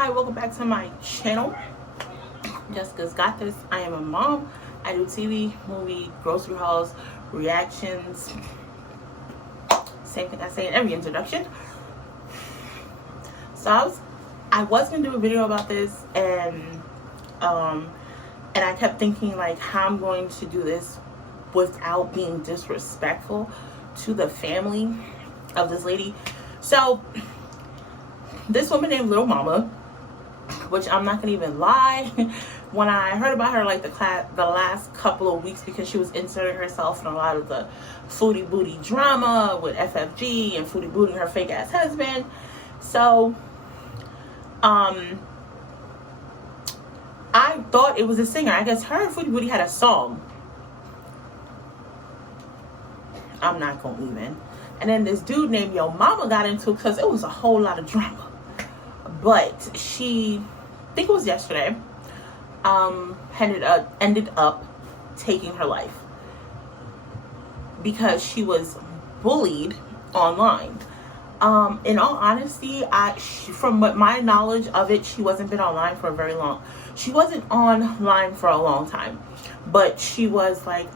Hi, welcome back to my channel. Jessica's got this. I am a mom. I do TV, movie, grocery hauls, reactions. Same thing I say in every introduction. So I was gonna do a video about this, and I kept thinking like how I'm going to do this without being disrespectful to the family of this lady. So this woman named Little Mama, which I'm not gonna even lie, when I heard about her like the last couple of weeks, because she was inserting herself in a lot of the Foodiebeauty drama with FFG and Foodiebeauty her fake ass husband. So I thought it was a singer. I guess her and Foodiebeauty had a song. I'm not gonna even. And then this dude named Yo Mama got into it because it was a whole lot of drama. But she, I think it was yesterday, ended up taking her life because she was bullied online. In all honesty, from what my knowledge of it, she wasn't been online for a very long. She wasn't online for a long time, but she was like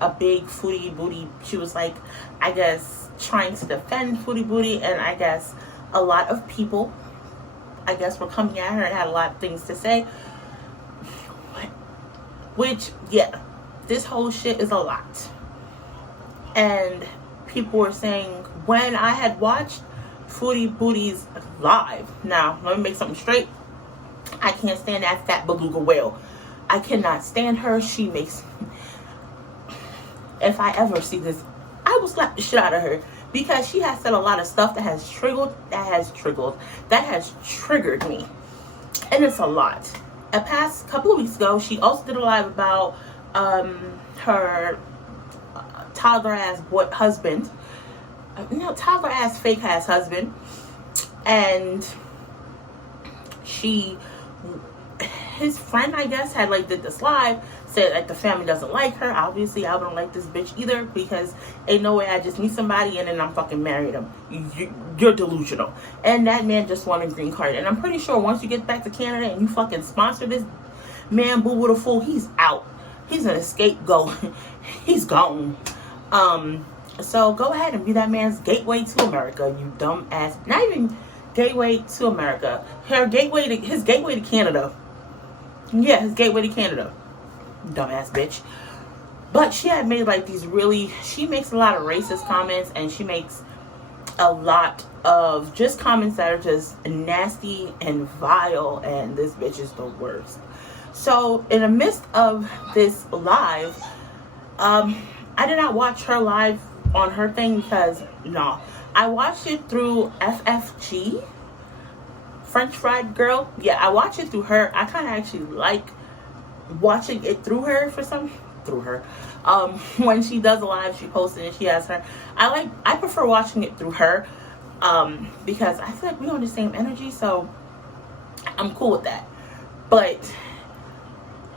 a big Foodiebeauty. She was like, I guess, trying to defend Foodiebeauty, and I guess a lot of people, I guess, were coming at her and had a lot of things to say. Which, yeah, this whole shit is a lot. And people were saying, when I had watched Foodiebeauty's live, now let me make something straight, I can't stand that fat beluga whale. I cannot stand her. She makes, if I ever see this, I will slap the shit out of her, because she has said a lot of stuff that has triggered me, and it's a lot. A past couple of weeks ago, she also did a live about her toddler ass husband, toddler ass fake ass husband, and his friend, I guess, had like did this live, said like the family doesn't like her. Obviously, I wouldn't like this bitch either, because ain't no way I just meet somebody and then I'm fucking married him. You're delusional. And that man just won a green card, and I'm pretty sure once you get back to Canada and you fucking sponsor this man, boo with a fool, he's out. He's an scapegoat. He's gone. So go ahead and be that man's gateway to America, you dumb ass. Not even gateway to America. His gateway to Canada. Yeah, his gateway to Canada. Dumbass bitch. But she had made like these she makes a lot of racist comments, and she makes a lot of just comments that are just nasty and vile, and this bitch is the worst. So in the midst of this live, I did not watch her live on her thing, because no, I watched it through FFG, French Fried Girl. Yeah, I watched it through her. I kind of actually like watching it through her when she does a live, she posts it and she has her. I prefer watching it through her, because I feel like we on the same energy, so I'm cool with that.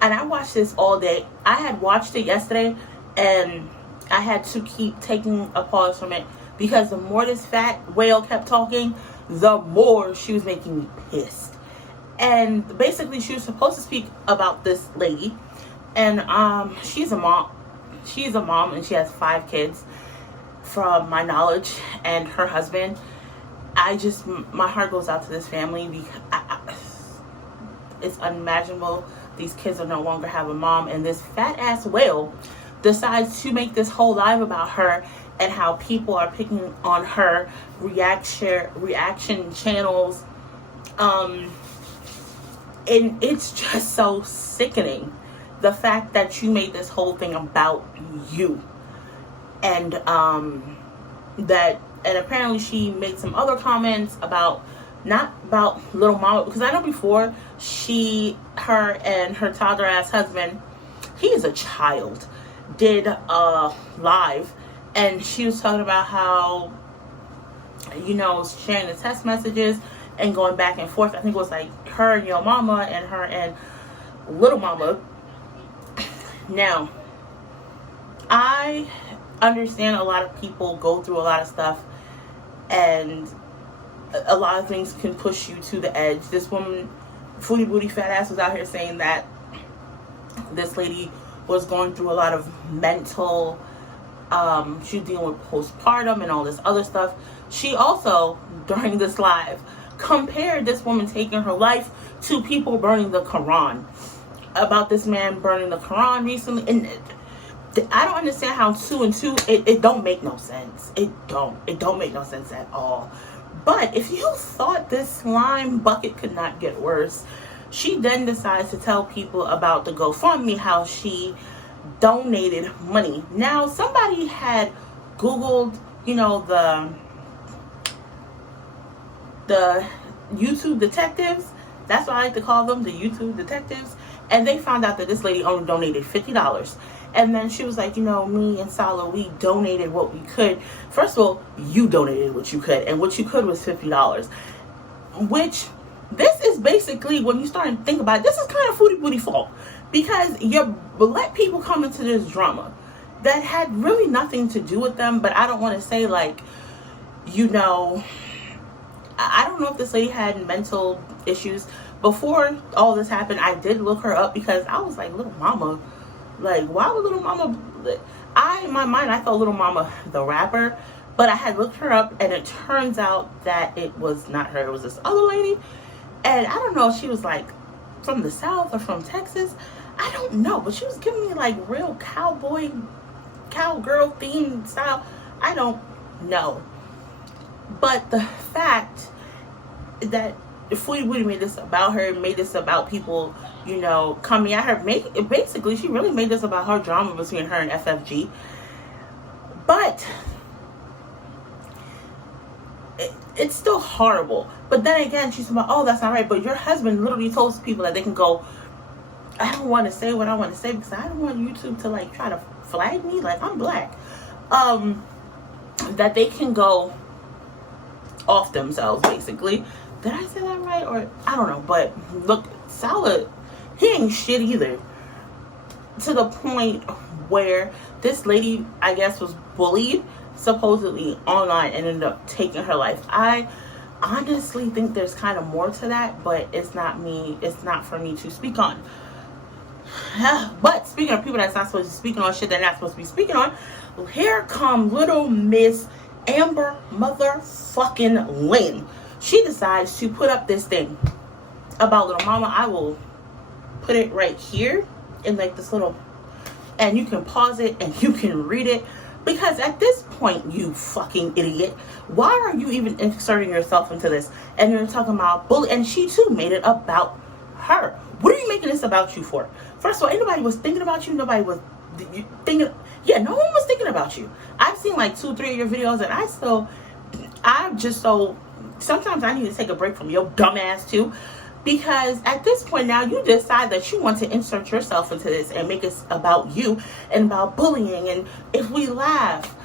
And I watched this all day. I had watched it yesterday, and I had to keep taking a pause from it, because the more this fat whale kept talking, the more she was making me pissed. And basically, she was supposed to speak about this lady, and she's a mom. She's a mom, and she has 5 kids, from my knowledge, and her husband. My heart goes out to this family, because it's unimaginable. These kids will no longer have a mom, and this fat ass whale decides to make this whole live about her, and how people are picking on her reaction channels, and it's just so sickening, the fact that you made this whole thing about you. And apparently she made some other comments about, not about Little Mama, because I know before her and her toddler ass husband, he is a child, did a live, and she was talking about how, sharing the text messages and going back and forth. I think it was like her and Yo Mama, and her and Little Mama. Now, I understand a lot of people go through a lot of stuff, and a lot of things can push you to the edge. This woman, Foodiebeauty Fat Ass, was out here saying that this lady was going through a lot of mental, she was dealing with postpartum and all this other stuff. She also, during this live, compared this woman taking her life to people burning the Quran. About this man burning the Quran recently. And I don't understand how 2 and 2, it don't make no sense. It don't make no sense at all. But if you thought this slime bucket could not get worse, she then decides to tell people about the GoFundMe, how she donated money. Now, somebody had Googled, you know, the YouTube detectives. That's what I like to call them, the YouTube detectives. And they found out that this lady only donated $50. And then she was like, you know, me and Sala, we donated what we could. First of all, you donated what you could. And what you could was $50. Which, this is basically, when you start to think about it, this is kind of Foodiebeauty's fault. Because you let people come into this drama that had really nothing to do with them. But I don't want to say, like, you know, I don't know if this lady had mental issues. Before all this happened, I did look her up because I was like, Little Mama, like, why would Little Mama, in my mind, I thought Little Mama the rapper, but I had looked her up, and it turns out that it was not her, it was this other lady. And I don't know if she was like from the South or from Texas, I don't know, but she was giving me like real cowboy, cowgirl themed style. I don't know. But the fact that Foodiebeauty made this about her, made this about people, you know, coming at her, basically she really made this about her drama between her and FFG. But it's still horrible. But then again, she's about, oh, that's not right. But your husband literally told people that they can go, I don't want to say what I want to say because I don't want YouTube to like try to flag me, like I'm black. That they can go off themselves, basically. Did I say that right? Or I don't know. But look, Salah, he ain't shit either. To the point where this lady, I guess, was bullied supposedly online and ended up taking her life. I honestly think there's kind of more to that, but it's not for me to speak on. But speaking of people that's not supposed to be speaking on shit they're not supposed to be speaking on, here come little Miss Amber motherfucking Lynn. She decides to put up this thing about Little Mama. I will put it right here in like this little, and you can pause it and you can read it. Because at this point, you fucking idiot, why are you even inserting yourself into this? And you're talking about bully, and she too made it about her. What are you making this about you for? First of all, ain't nobody was thinking about you. Nobody was thinking. Yeah, no one was thinking about you. I've seen like 2-3 of your videos, and I'm just so. Sometimes I need to take a break from your dumb ass too, because at this point now you decide that you want to insert yourself into this and make it about you and about bullying. And if we laugh,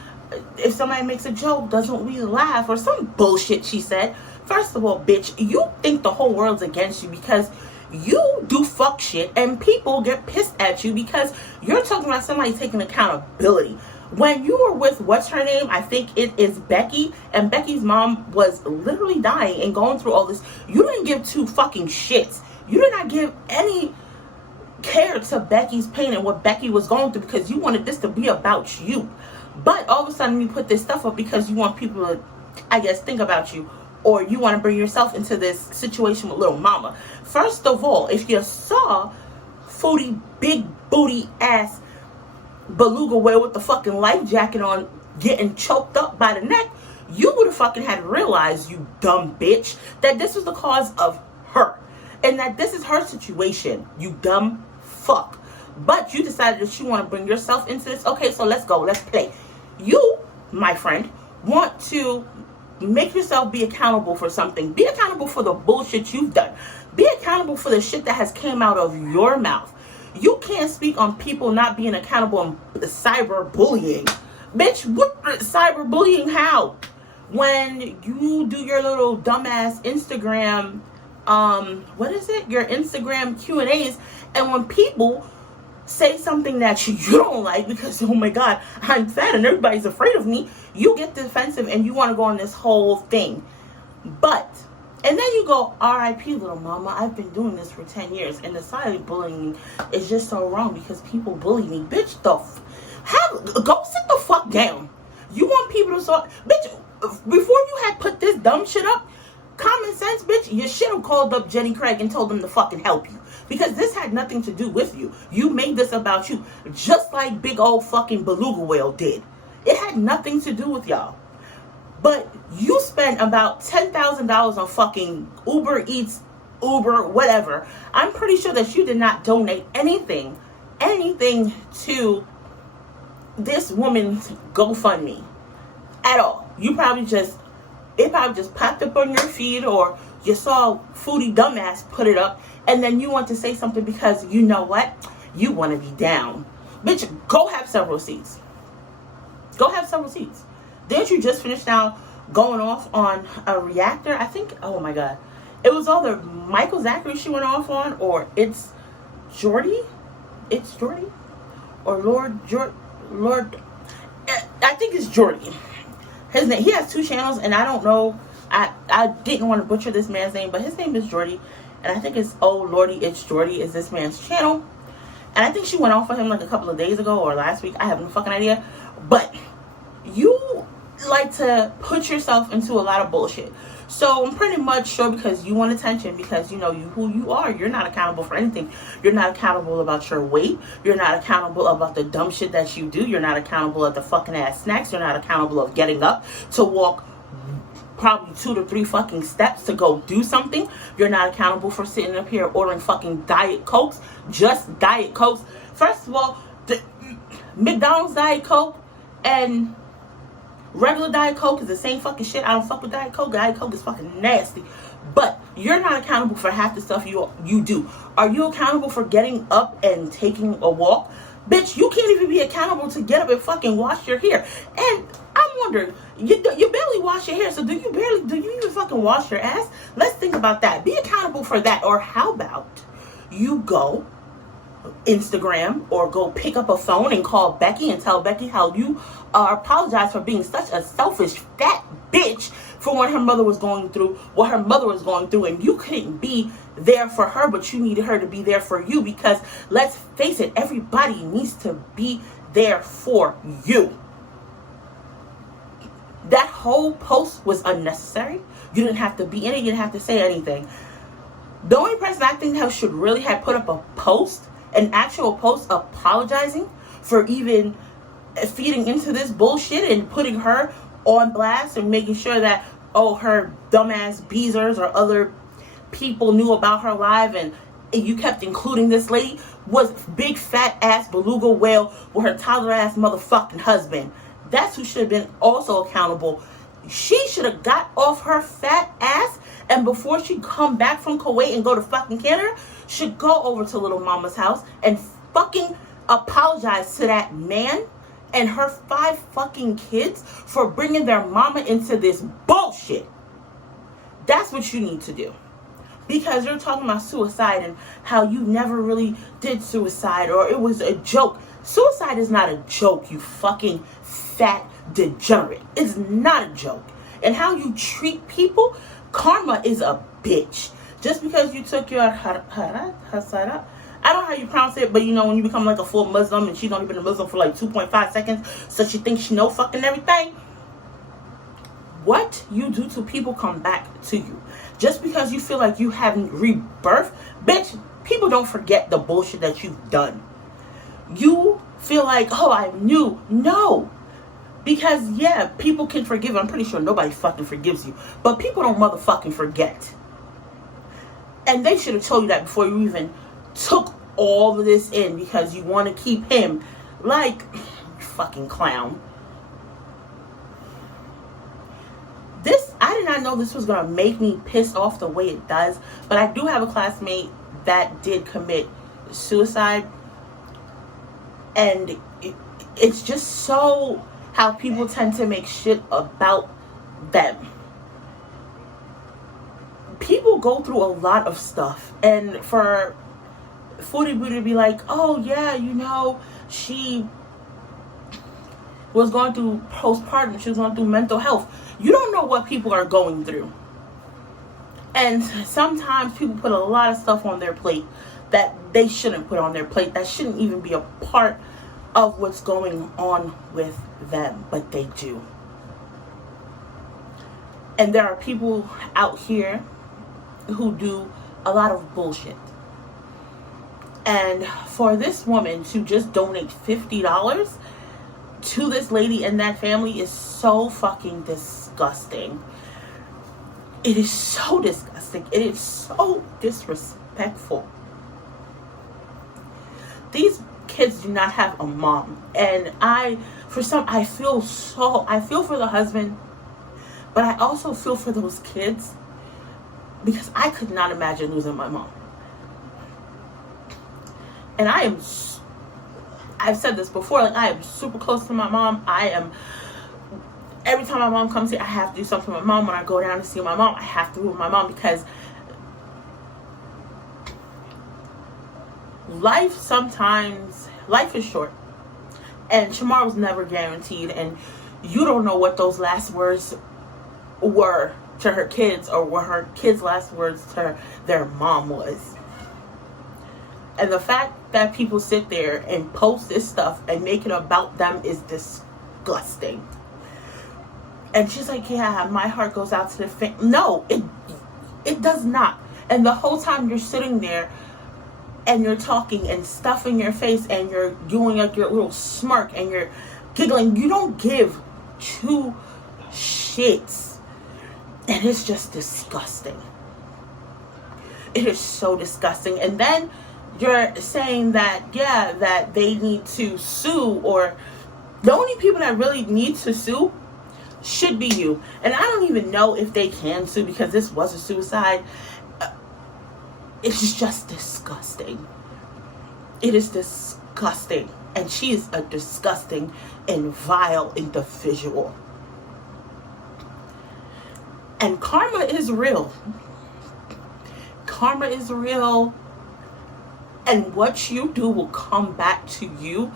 if somebody makes a joke, doesn't we laugh, or some bullshit she said. First of all, bitch, you think the whole world's against you because you do fuck shit and people get pissed at you because you're talking about somebody taking accountability. When you were with, what's her name? I think it is Becky. And Becky's mom was literally dying and going through all this. You didn't give two fucking shits. You did not give any care to Becky's pain and what Becky was going through because you wanted this to be about you. But all of a sudden you put this stuff up because you want people to, I guess, think about you. Or you want to bring yourself into this situation with Little Mama. First of all, if you saw Foodie big booty ass beluga whale with the fucking life jacket on getting choked up by the neck, you would have fucking had realized, you dumb bitch, that this was the cause of her. And that this is her situation, you dumb fuck. But you decided that you want to bring yourself into this. Okay, so let's go. Let's play. You, my friend, want to make yourself be accountable for something. Be accountable for the bullshit you've done. Be accountable for the shit that has came out of your mouth. You can't speak on people not being accountable on cyberbullying. Bitch, what cyberbullying? How? When you do your little dumbass Instagram, what is it? Your Instagram Q&As, and when people say something that you don't like because, oh my God, I'm fat and everybody's afraid of me, you get defensive and you want to go on this whole thing. But, and then you go, RIP, little mama, I've been doing this for 10 years. And the silent bullying is just so wrong because people bully me. Bitch, go sit the fuck down. You want people to sort, bitch, before you had put this dumb shit up, common sense, bitch, you should have called up Jenny Craig and told them to fucking help you. Because this had nothing to do with you. You made this about you. Just like big old fucking beluga whale did. It had nothing to do with y'all. But you spent about $10,000 on fucking Uber Eats, Uber, whatever. I'm pretty sure that you did not donate anything to this woman's GoFundMe at all. It probably just popped up on your feed, or you saw Foodie dumbass put it up, and then you want to say something because you know what? You want to be down. Bitch, go have several seats. Go have several seats. Didn't you just finish now going off on a reactor? I think, oh my God. It was either Michael Zachary she went off on, or It's Jordy? Or Lord, I think it's Jordy. His name, he has 2 channels, and I don't know, I didn't want to butcher this man's name, but his name is Jordy, and I think it's Oh Lordy, It's Jordy is this man's channel. And I think she went off on him like a couple of days ago or last week. I have no fucking idea. But you like to put yourself into a lot of bullshit. So I'm pretty much sure because you want attention, because you know who you are. You're not accountable for anything. You're not accountable about your weight. You're not accountable about the dumb shit that you do. You're not accountable at the fucking ass snacks. You're not accountable of getting up to walk probably 2 to 3 fucking steps to go do something. You're not accountable for sitting up here ordering fucking Diet Cokes. Just Diet Cokes. First of all, the McDonald's Diet Coke and regular Diet Coke is the same fucking shit. I don't fuck with Diet Coke. Diet Coke is fucking nasty. But you're not accountable for half the stuff you do. Are you accountable for getting up and taking a walk? Bitch, you can't even be accountable to get up and fucking wash your hair. And I'm wondering, you barely wash your hair, so do you even fucking wash your ass? Let's think about that. Be accountable for that. Or how about you go Instagram or go pick up a phone and call Becky and tell Becky how you apologize for being such a selfish fat bitch for when her mother was going through what her mother was going through, and you couldn't be there for her, but you needed her to be there for you, because let's face it, everybody needs to be there for you. That whole post was unnecessary. You didn't have to be in it. You didn't have to say anything. The only person I think that should really have put up a post, an actual post apologizing for even feeding into this bullshit and putting her on blast and making sure that, oh, her dumbass beezers or other people knew about her live and you kept including this lady, was big fat ass beluga whale with her toddler ass motherfucking husband. That's who should have been also accountable. She should have got off her fat ass, and before she come back from Kuwait and go to fucking Canada, should go over to little mama's house and fucking apologize to that man and her 5 fucking kids for bringing their mama into this bullshit. That's what you need to do. Because you're talking about suicide and how you never really did suicide, or it was a joke. Suicide is not a joke, you fucking fat degenerate. It's not a joke. And how you treat people, karma is a bitch. Just because you took your hasara, I don't know how you pronounce it, but you know when you become like a full Muslim, and she's only been a Muslim for like 2.5 seconds, so she thinks she know fucking everything. What you do to people come back to you. Just because you feel like you haven't rebirthed, bitch, people don't forget the bullshit that you've done. You feel like, oh, I'm new. No. Because, yeah, people can forgive. I'm pretty sure nobody fucking forgives you. But people don't motherfucking forget. And they should have told you that before you even took all of this in, because you want to keep him like, fucking clown. I did not know this was going to make me pissed off the way it does. But I do have a classmate that did commit suicide. And it's just so how people tend to make shit about them. People go through a lot of stuff. And for Foodiebeauty to be like, oh yeah, you know, she was going through postpartum, she was going through mental health. You don't know what people are going through. And sometimes people put a lot of stuff on their plate that they shouldn't put on their plate, that shouldn't even be a part of what's going on with them, but they do. And there are people out here who do a lot of bullshit. And for this woman to just donate $50 to this lady and that family is so fucking disgusting. It is so disgusting. It is so disrespectful. These kids do not have a mom. And I feel for the husband, but I also feel for those kids because I could not imagine losing my mom. And I've said this before, like, I am super close to my mom. Every time my mom comes here, I have to do something with my mom. When I go down to see my mom, I have to be with my mom because life is short. And tomorrow's never guaranteed. And you don't know what those last words were to her kids or what her kids' last words to their mom was. And the fact that people sit there and post this stuff and make it about them is disgusting. And she's like, yeah, my heart goes out to the family. No, it does not. And the whole time you're sitting there and you're talking and stuffing your face and you're doing like your little smirk and you're giggling, you don't give two shits. And it's just disgusting. It is so disgusting. And then you're saying that, yeah, that they need to sue, or the only people that really need to sue should be you. And I don't even know if they can sue because this was a suicide. It's just disgusting. It is disgusting. And she is a disgusting and vile individual. And karma is real. Karma is real. And what you do will come back to you.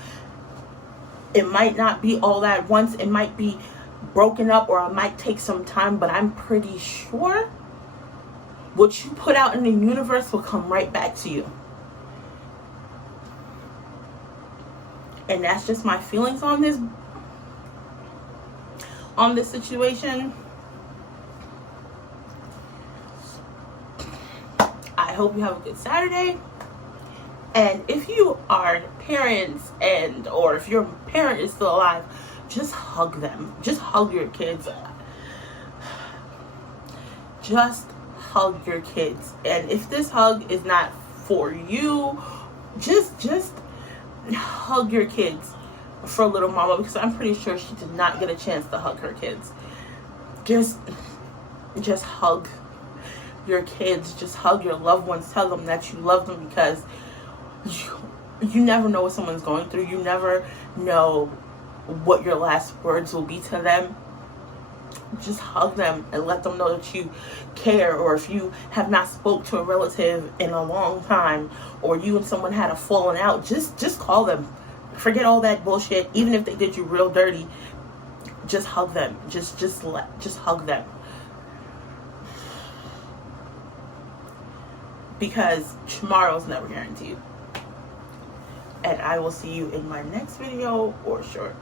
It might not be all at once. It might be broken up, or it might take some time, but I'm pretty sure what you put out in the universe will come right back to you. And that's just my feelings on this situation. I hope you have a good Saturday. And if you are parents or if your parent is still alive, just hug them. Just hug your kids. Just hug your kids. And if this hug is not for you, just hug your kids for little mama, because I'm pretty sure she did not get a chance to hug her kids. Just hug your kids. Just hug your loved ones. Tell them that you love them, because you never know what someone's going through. You never know what your last words will be to them. Just hug them and let them know that you care. Or if you have not spoke to a relative in a long time, or you and someone had a falling out, just call them. Forget all that bullshit. Even if they did you real dirty, just hug them. Just hug them. Because tomorrow's never guaranteed. And I will see you in my next video or short.